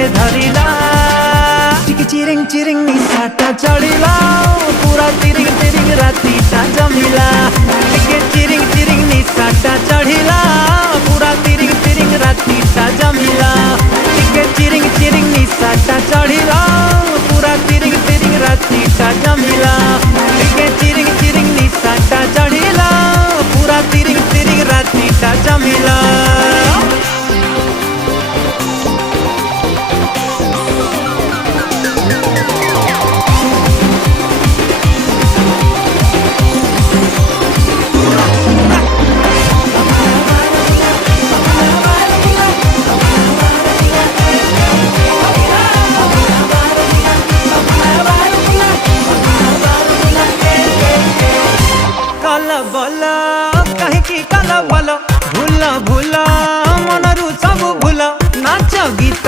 के धरिला टिके चिरिंग चिरिंग निशाटा चढ़िला पूरा तिरिंग तिरिंग रातीटा जमिला टिके चिरिंग चिरिंग निशाटा चढ़िला पूरा तिरिंग तिरिंग रातीटा जमिला टिके चिरिंग चिरिंग निशाटा चढ़िला पूरा तिरिंग तिरिंग रातीटा